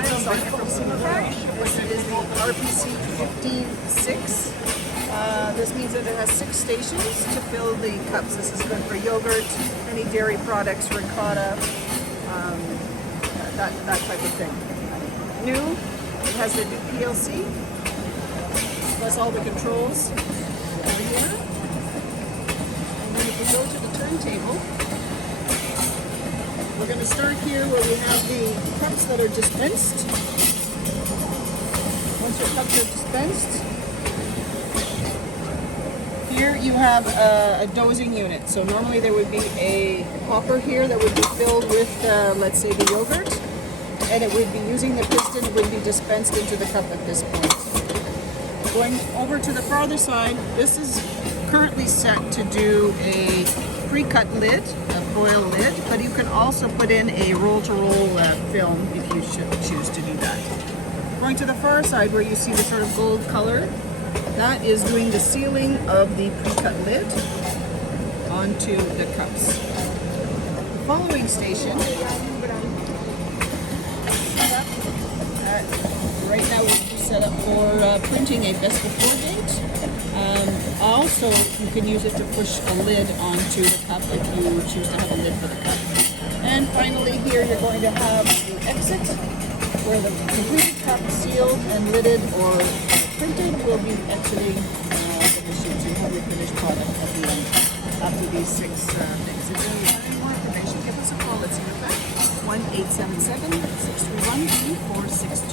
Hi, Sonia from CiMa-Pak. This is the RPC 156. This means that it has 6 stations to fill the cups. This is good for yogurt, any dairy products, ricotta, that type of thing. New, it has the new PLC, plus all the controls over here. And then if we go to the turntable, we're going to start here where we have the cups that are dispensed. Once your cups are dispensed, here you have a dosing unit. So normally there would be a hopper here that would be filled with, let's say, the yogurt, and it would be using the piston, it would be dispensed into the cup at this point. Going over to the farther side, this is currently set to do a pre-cut lid, a foil lid, but you can also put in a roll-to-roll film if you choose to do that. Going to the far side where you see the sort of gold color, that is doing the sealing of the pre-cut lid onto the cups. The following station, right now we're set up for printing a best before date. Also, you can use it to push a lid onto the cup if you choose to have a lid for the cup. And finally here you're going to have the exit where the completed cup sealed and lidded or printed will be exiting the machine. So you have your finished product at the end after these 6 things. If you want any more information, give us a call at CiMa-Pak, 1-877-631-3462.